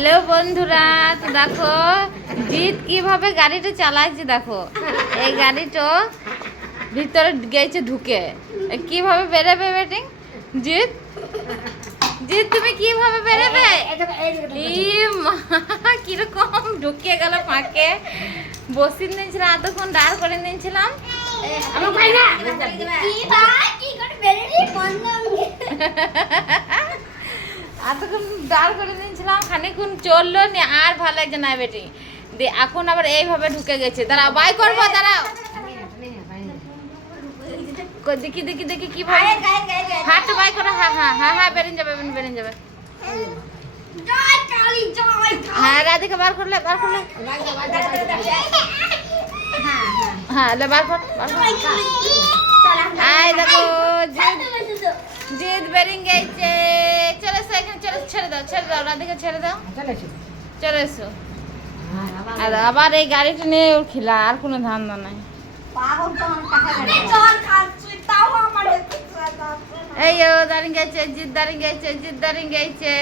Hello বন্ধুরা, তো দেখো জিৎ কিভাবে গাড়িটা চালাচ্ছে। দেখো এই গাড়িটা ভিতরে গেছে ঢুকে, কিভাবে বেরোবে বেটিং? জিৎ জিৎ তুমি কিভাবে বেরোবে? কিরকম ঢুকে গেল ফাঁকে। বসিয়ে নিয়েছিলাম, এতক্ষণ দাঁড় করে নিয়েছিলাম। এতক্ষণ দাঁড় করে দিয়েছিলাম, খানিক্ষণ চললো নি, আর ভালো লাগছে না বেটি। দিয়ে এখন আবার এইভাবে ঢুকে গেছে। দাঁড়াও বাই করবো, দাঁড়াও দেখি দেখি দেখি কিভাবে হাতটা বাই করো। হ্যাঁ হ্যাঁ হ্যাঁ হ্যাঁ, বেরিয়ে যাবে বেরিয়ে যাবে। হ্যাঁ রাধিকা বার করলে বার করলে, হ্যাঁ বার কর বার কর। আয় দেখো জিৎ বেরিয়ে গেছে। চলে এসো এখানে, চলে ছেড়ে দাও রাধিকা, ছেড়ে দাও, চলে এসো। আর আবার এই গাড়িটা নিয়ে ওর খিলা, আর কোনো ধান্দা নাই। এই দাঁড়িয়ে গেছে জিৎ, দাঁড়িয়ে গেছে জিৎ, দাঁড়িয়ে গেছে।